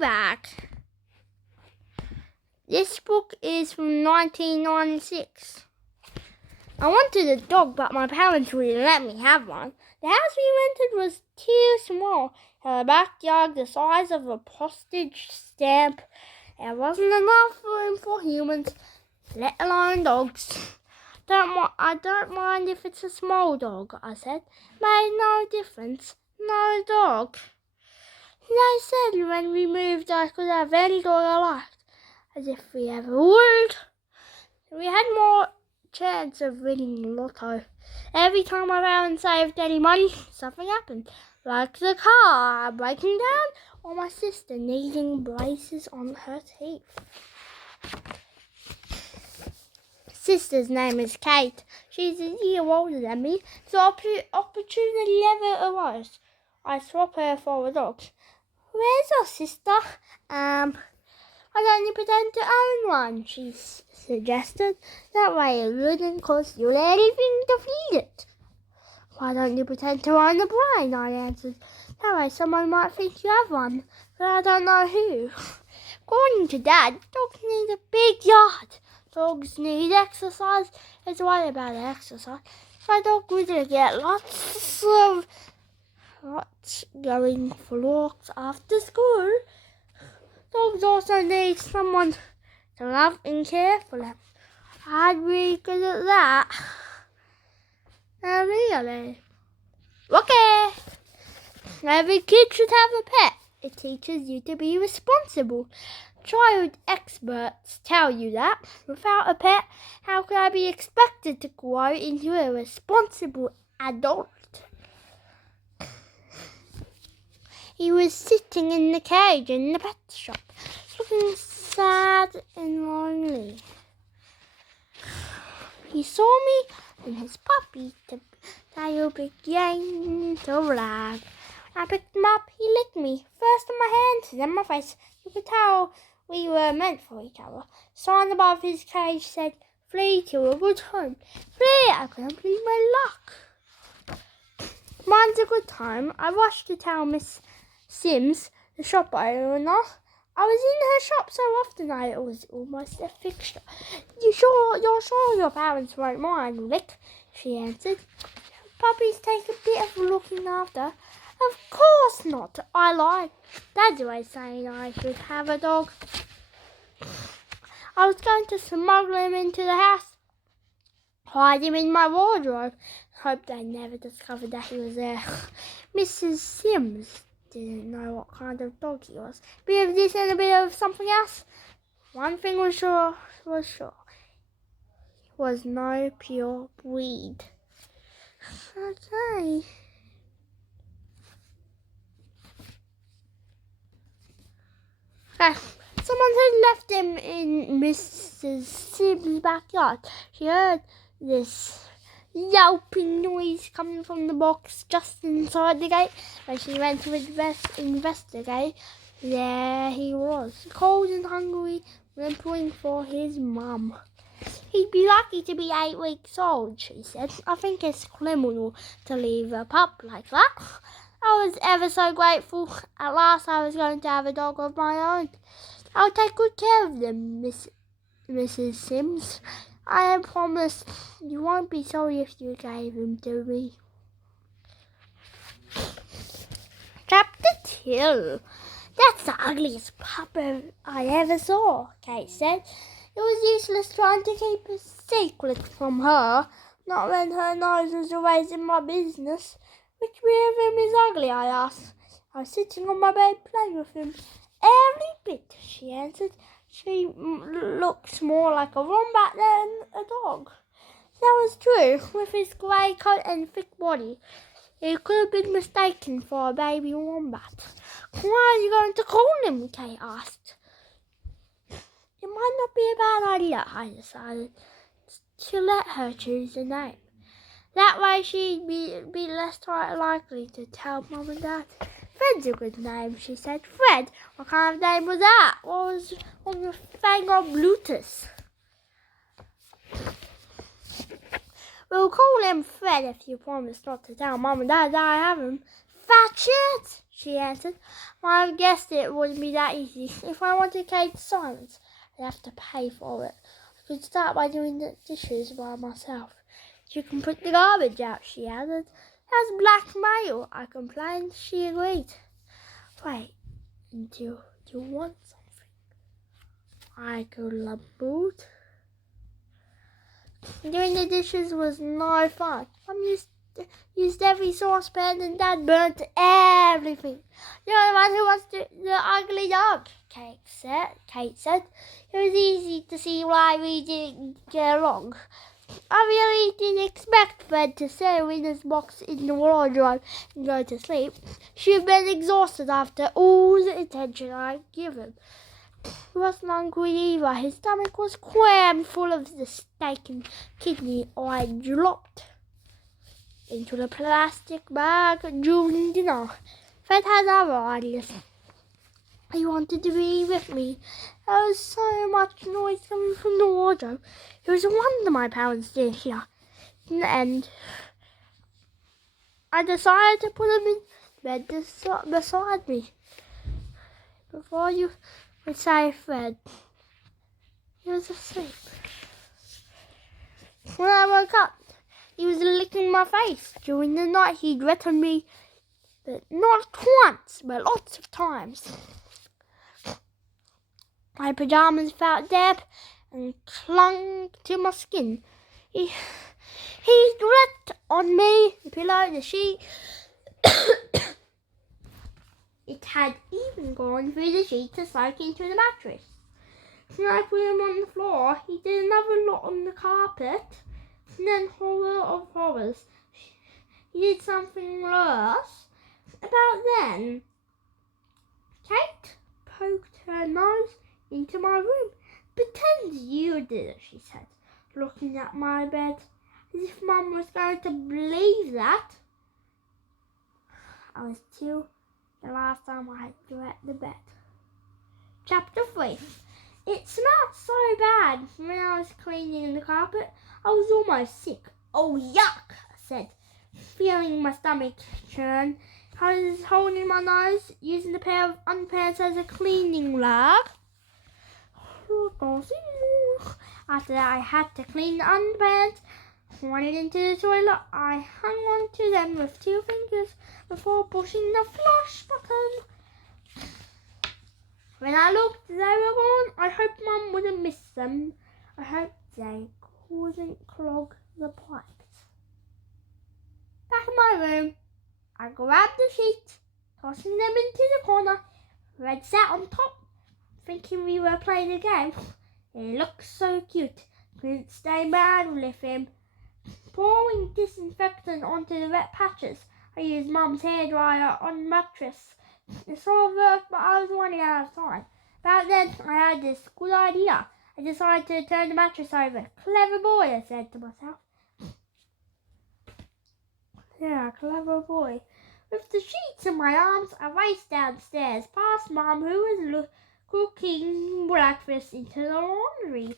Fleabag. This book is from 1996. I wanted a dog, but my parents wouldn't let me have one. The house we rented was too small. It had a backyard the size of a postage stamp. There wasn't enough room for humans, let alone dogs. I don't mind if it's a small dog, I said. Made no difference. No dog. They said when we moved I could have any dog I liked. As if we ever would. We had more chance of winning the lotto. Every time my parents saved any money, something happened. Like the car breaking down or my sister needing braces on her teeth. Sister's name is Kate. She's a year older than me, so opportunity never arose. I swap her for a dog. Where's your sister? Why don't you pretend to own one? She suggested. That way it wouldn't cost you anything to feed it. Why don't you pretend to own a brain? I answered. That way someone might think you have one, but I don't know who. According to Dad, dogs need a big yard. Dogs need exercise. It's right about exercise. My dog would get lots going for walks after school. Dogs also need someone to love and care for them. I'd be good at that. Really? Okay. Every kid should have a pet. It teaches you to be responsible. Child experts tell you that. Without a pet, how could I be expected to grow into a responsible adult? He was sitting in the cage in the pet shop, looking sad and lonely. He saw me and his puppy tail began to wag. I picked him up, he licked me, first on my hands, then my face. You could tell we were meant for each other. Sign above his cage said, "Flee to a good home." Flee! I couldn't believe my luck. Mine's a good time. I rushed to tell Miss Sims, the shop owner. I was in her shop so often it was almost a fixture. You're sure your parents won't mind, Rick? She answered. Puppies take a bit of looking after. Of course not, I lied. Dad's always saying I should have a dog. I was going to smuggle him into the house, hide him in my wardrobe. Hope they never discovered that he was there. Mrs. Sims didn't know what kind of dog he was. Bit of this and a bit of something else. One thing was sure. He was no pure breed. Okay. Someone had left him in Mrs. Sims' backyard. She heard this yelping noise coming from the box just inside the gate. When she went to investigate, there he was, cold and hungry, whimpering for his mum. He'd be lucky to be 8 weeks old, she said. I think it's criminal to leave a pup like that. I was ever so grateful. At last I was going to have a dog of my own. I'll take good care of them, Mrs. Sims. I promise you won't be sorry if you gave him to me. Chapter 2. That's the ugliest pup I ever saw, Kate said. It was useless trying to keep a secret from her, not when her nose was always in my business. Which bit of him is ugly, I asked. I was sitting on my bed playing with him. Every bit, she answered. She looks more like a wombat than a dog. That was true. With his grey coat and thick body, he could have been mistaken for a baby wombat. Why are you going to call him? Kate asked. It might not be a bad idea, I decided, to let her choose a name. That way she'd be less likely to tell Mum and Dad. Fred's a good name, she said. Fred? What kind of name was that? What was the thing of Blutus? We'll call him Fred if you promise not to tell Mum and Dad that I have him. That's it, she answered. I guessed it wouldn't be that easy. If I wanted Kate's silence, I'd have to pay for it. I could start by doing the dishes by myself. You can put the garbage out, she added. That's blackmail, I complained. She agreed. Wait until you want something. I lumbled. Doing the dishes was no fun. Used every saucepan and Dad burnt everything. You're the one who wants the ugly dog, Kate said. It was easy to see why we didn't get along. I really didn't expect Fred to throw in his box in the wardrobe and go to sleep. She'd been exhausted after all the attention I'd given. He wasn't hungry either. His stomach was crammed full of the steak and kidney I dropped into the plastic bag during dinner. Fred had other ideas. He wanted to be with me. There was so much noise coming from the wardrobe. It was a wonder my parents didn't hear. In the end, I decided to put him in bed beside me. Before you would say Fred, he was asleep. When I woke up, he was licking my face. During the night, he threatened me, but not once, but lots of times. My pajamas felt damp and clung to my skin. He dropped on me, the pillow, the sheet. It had even gone through the sheet to soak into the mattress. When I put him on the floor, he did another lot on the carpet. And then, horror of horrors, he did something worse. About then, Kate poked her nose into my room. Pretend you did it, she said, looking at my bed, as if Mum was going to believe that. I was 2 the last time I had to wet the bed. Chapter 3. It smelled so bad when I was cleaning the carpet. I was almost sick. Oh, yuck, I said, feeling my stomach churn. I was holding my nose, using the pair of underpants as a cleaning rag. After that, I had to clean the underpants. Running into the toilet, I hung on to them with 2 fingers before pushing the flush button. When I looked, they were gone. I hoped Mum wouldn't miss them. I hoped they wouldn't clog the pipes. Back in my room, I grabbed the sheets, tossing them into the corner. Red sat on top, thinking we were playing a game. He looked so cute. Couldn't stay mad with him. Pouring disinfectant onto the wet patches, I used Mum's hairdryer on the mattress. It sort of worked, but I was running out of time. About then, I had this good idea. I decided to turn the mattress over. Clever boy, I said to myself. Yeah, clever boy. With the sheets in my arms, I raced downstairs past Mum, who was cooking breakfast into the laundry.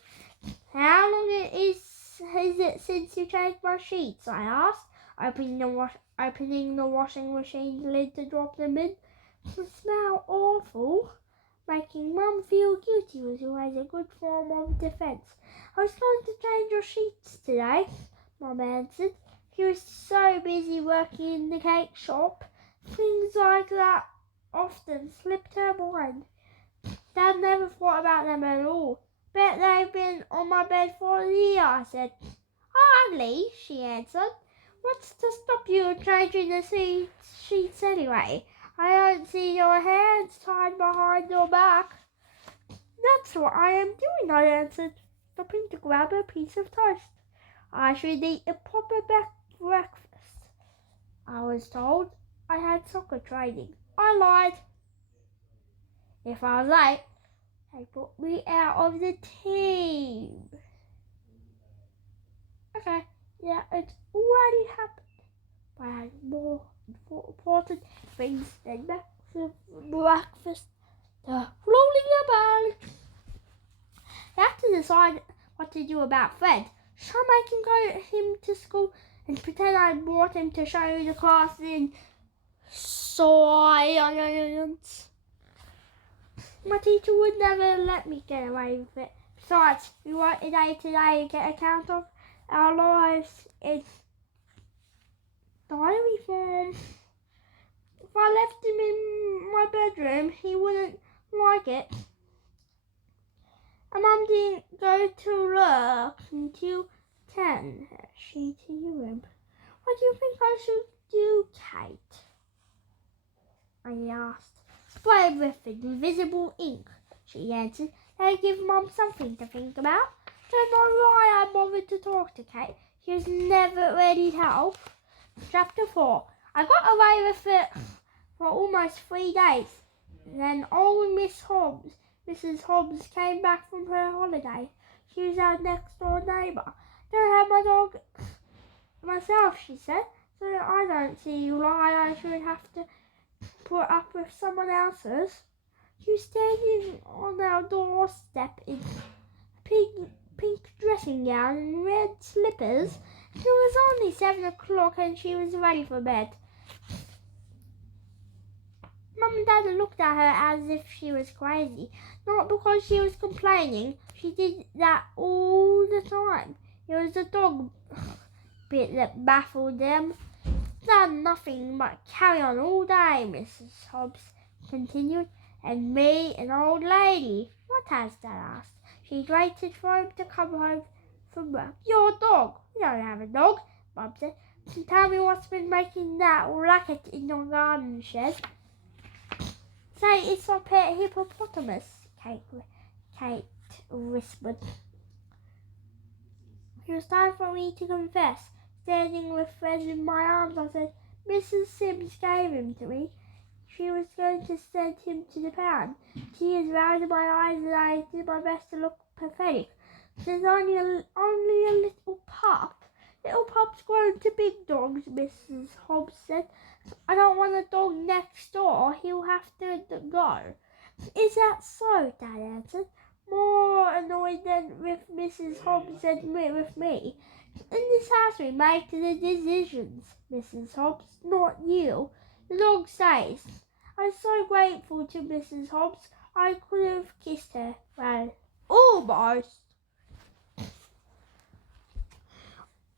How long is it since you changed my sheets? I asked, opening the washing machine lid to drop them in. It smelled awful. Making Mum feel guilty was always a good form of defence. I was going to change your sheets today, Mum answered. She was so busy working in the cake shop. Things like that often slipped her mind. Dad never thought about them at all. Bet they've been on my bed for a year, I said. Hardly, she answered. What's to stop you changing the sheets anyway? I don't see your hands tied behind your back. That's what I am doing, I answered, stopping to grab a piece of toast. I should eat a proper breakfast. I was told I had soccer training. I lied. If I was late, they put me out of the team. Okay, yeah, it's already happened. But I had more important things than breakfast. The rolling about. I have to decide what to do about Fred. Shall I make him go to school and pretend I brought him to show the class in Science. My teacher would never let me get away with it. Besides, we write a day-to-day get account of our lives in diary form. If I left him in my bedroom, he wouldn't like it. And Mum didn't go to work until 10. She to your room. What do you think I should do, Kate? I asked. Spray with invisible ink, she answered. That'll give Mum something to think about. Don't know why I bothered to talk to Kate. She was never ready to help. Chapter 4. I got away with it for almost 3 days. Then old Mrs. Hobbs came back from her holiday. She was our next door neighbour. Don't have my dog myself, she said, so I don't see why I should have to put up with someone else's. She was standing on our doorstep in pink dressing gown and red slippers. It was only 7 o'clock and she was ready for bed. Mum and Dad looked at her as if she was crazy. Not because she was complaining. She did that all the time. It was the dog bit that baffled them. Done nothing but carry on all day, Mrs. Hobbs continued. And me, an old lady. What has Dad asked? She waited for him to come home from work. Your dog. We don't have a dog, Bob said. Tell me what's been making that racket in your garden shed. Say it's our pet hippopotamus, Kate whispered. It was time for me to confess. Standing with Fred in my arms, I said, Mrs. Sims gave him to me. She was going to send him to the pound. Tears rounded my eyes and I did my best to look pathetic. There's only a little pup. Little pups grow to big dogs, Mrs. Hobbs said. I don't want a dog next door. He'll have to go. Is that so? Dad answered, more annoyed than with Mrs. Hobbs than with me. In this house we make the decisions, Mrs. Hobbs, not you. The dog stays. I'm so grateful to Mrs. Hobbs. I could have kissed her. Well, almost.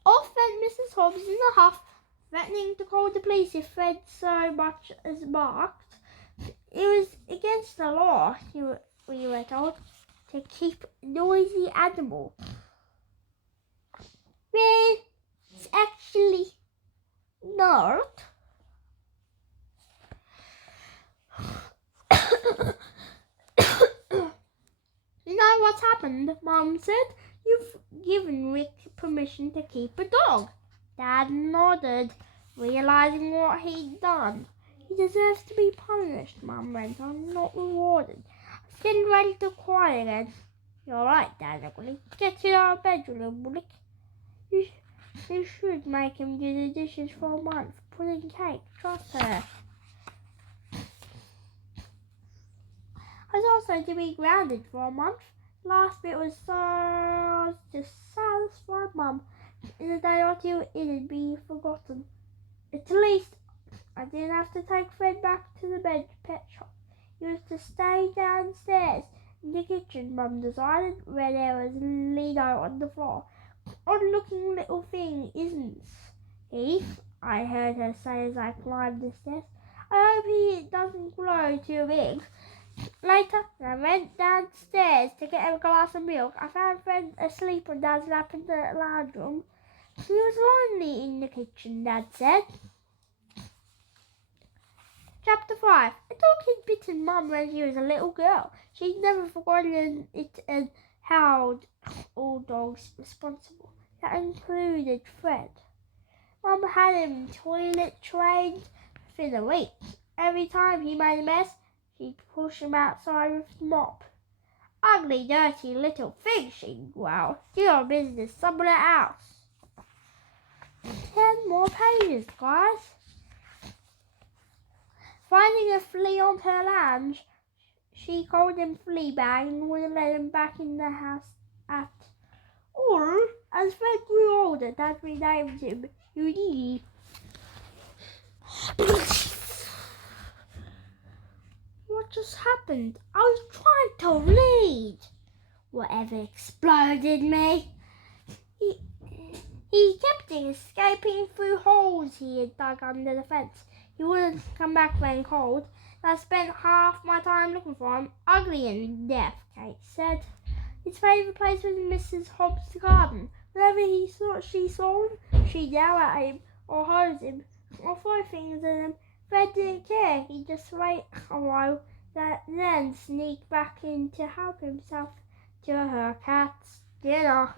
Off went Mrs. Hobbs in a huff, threatening to call the police if Fred so much as barked. It was against the law, we were told, to keep a noisy animal. Well, it's actually not. You know what's happened, Mum said. You've given Rick permission to keep a dog. Dad nodded, realising what he'd done. He deserves to be punished, Mum went on, not rewarded. I was getting ready to cry again. You're right, Dad, ugly. Get to our bedroom, Rick. You should make him do the dishes for a month. Pudding cake, trust her. I was also to be grounded for a month. Last bit was so I was just satisfied, Mum. In a day or two it'd be forgotten. At least I didn't have to take Fred back to the pet shop. He was to stay downstairs in the kitchen, Mum decided, where there was Lido on the floor. Odd-looking little thing, isn't he? I heard her say as I climbed the stairs. I hope he doesn't grow too big. Later, I went downstairs to get a glass of milk. I found Fred asleep on Dad's lap in the lounge room. He was lonely in the kitchen, Dad said. Chapter 5. A dog had bitten Mum when she was a little girl. She'd never forgotten it and held all dogs responsible. That included Fred. Mum had him toilet trained within a week. Every time he made a mess, she'd push him outside with the mop. Ugly, dirty little thing, she'd growl. Your business somewhere else. 10 more pages, guys. Finding a flea on her lounge, she called him Fleabag and wouldn't let him back in the house at all. As Fred grew older, Dad renamed him Udi. just happened? I was trying to read. Whatever exploded me. He kept escaping through holes he had dug under the fence. He wouldn't come back when cold. I spent half my time looking for him. Ugly and deaf, Kate said. His favourite place was Mrs. Hobbs' garden. Whenever she saw him, she'd yell at him or hose him or throw things at him. Fred didn't care. He'd just wait a while, then sneak back in to help himself to her cat's dinner.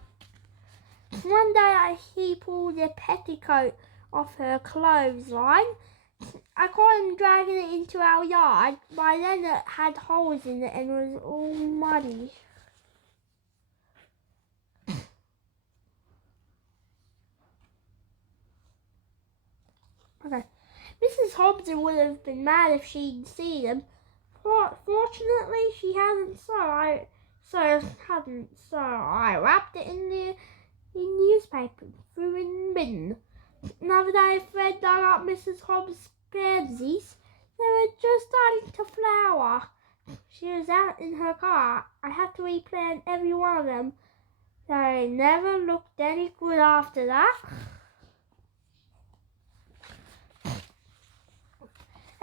One day he pulled a petticoat off her clothesline. I caught him dragging it into our yard. By then it had holes in it and was all muddy. Okay. Mrs. Hobbs would have been mad if she'd seen him. Fortunately, she hadn't, so I wrapped it in newspaper, threw it in the bin. Another day, Fred dug up Mrs. Hobbs' pansies. They were just starting to flower. She was out in her car. I had to replant every one of them. They never looked any good after that.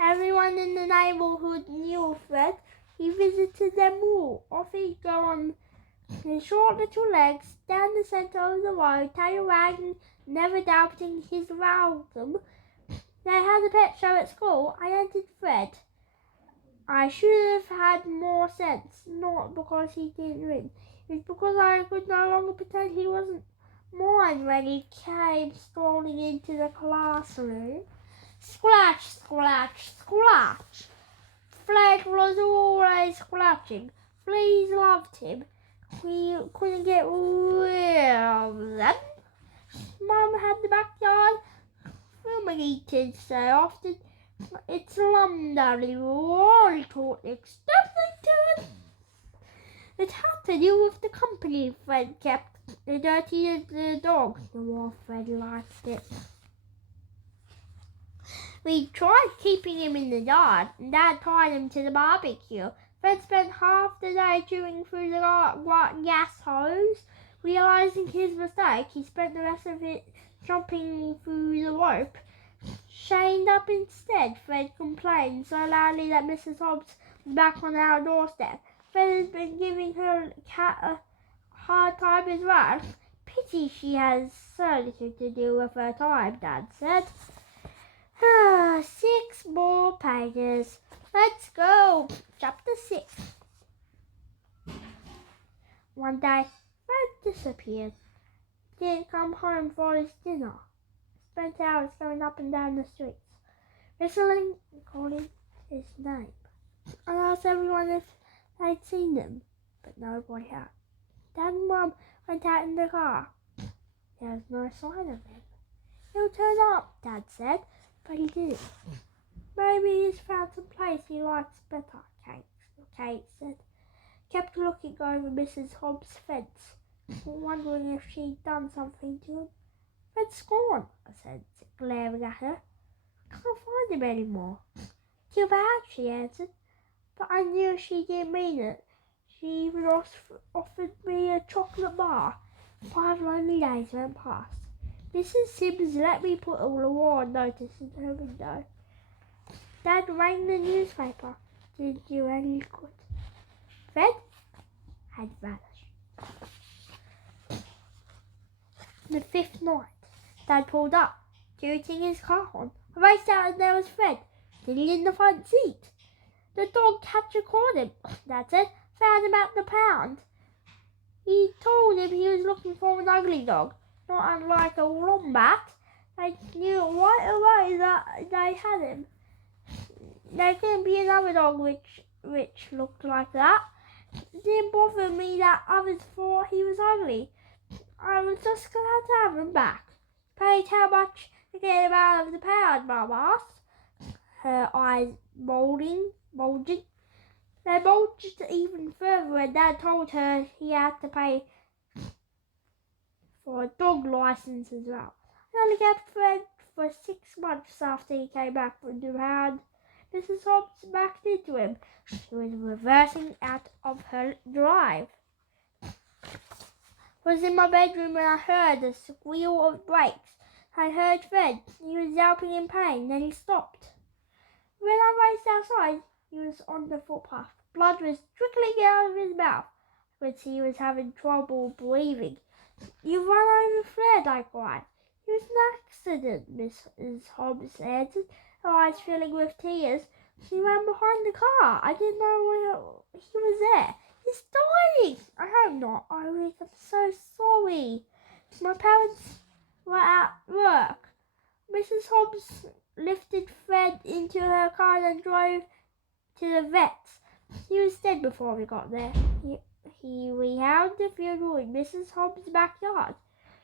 Everyone in the neighbourhood knew Fred. He visited them all. Off he'd go on his short little legs, down the centre of the road, tail wagging, never doubting his welcome. They had a pet show at school. I entered Fred. I should have had more sense, not because he didn't win. It was because I could no longer pretend he wasn't mine when he came strolling into the classroom. Scratch, scratch, scratch. Fred was always scratching. Fleas loved him. We couldn't get rid of them. Mum had the backyard fumigated so often it slummed every wall taught extending to it. It had to do with the company Fred kept. The dirtier the dog, the more Fred liked it. We tried keeping him in the yard, and Dad tied him to the barbecue. Fred spent half the day chewing through the gas hose. Realising his mistake, he spent the rest of it jumping through the rope. Chained up instead, Fred complained so loudly that Mrs. Hobbs was back on our doorstep. Fred has been giving her cat a hard time as well. Pity she has so little to do with her time, Dad said. 6 more pages. Let's go. Chapter 6. One day, Fred disappeared. Didn't come home for his dinner. Spent hours going up and down the streets, whistling and calling his name. I asked everyone if they'd seen him, but nobody had. Dad and Mum went out in the car. There was no sign of him. He'll turn up, Dad said, but he didn't. Maybe he's found some place he likes better, Kate said. Kept looking over Mrs. Hobbs' fence, wondering if she'd done something to him. Fred's gone, I said, glaring at her. Can't find him anymore. Too bad, she answered, but I knew she didn't mean it. She even offered me a chocolate bar. 5 lonely days went past. Mrs. Sims let me put a reward notice in her window. Dad rang the newspaper. Didn't do any good. Fred had vanished. The 5th night, Dad pulled up, tooting his car horn. I raced out and there was Fred, sitting in the front seat. The dog catcher caught him, Dad said. Found him at the pound. He told him he was looking for an ugly dog, not unlike a wombat. They knew right away that they had him. There couldn't be another dog which looked like that. It didn't bother me that others thought he was ugly. I was just glad to have him back. Paid how much to get him out of the pound, Mum asked, her eyes bulging. They bulged even further when Dad told her he had to pay for a dog licence as well. I only kept Fred for 6 months after he came back from the pound. Mrs. Hobbs backed into him. She was reversing out of her drive. I was in my bedroom when I heard the squeal of brakes. I heard Fred. He was yelping in pain. Then he stopped. When I raced outside, he was on the footpath. Blood was trickling out of his mouth, but he was having trouble breathing. You run over Fred, I cried. It was an accident, Mrs. Hobbs answered, her eyes filling with tears. She ran behind the car. I didn't know he was there. He's dying. I hope not, Iris. I'm so sorry. My parents were at work. Mrs. Hobbs lifted Fred into her car and drove to the vet's. He was dead before we got there. We held the funeral in Mrs. Hobbs' backyard.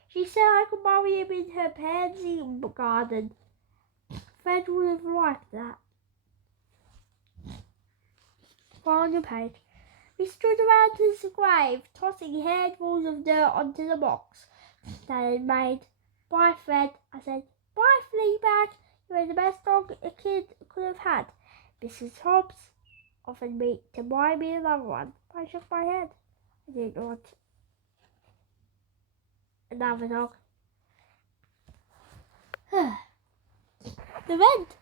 She said I could bury him in her pansy garden. Fred would have liked that. On the page, we stood around his grave, tossing handfuls of dirt onto the box that had made. Bye, Fred, I said. Bye, Fleabag. You were the best dog a kid could have had. Mrs. Hobbs offered me to buy me another one. I shook my head. I didn't want another dog. The rent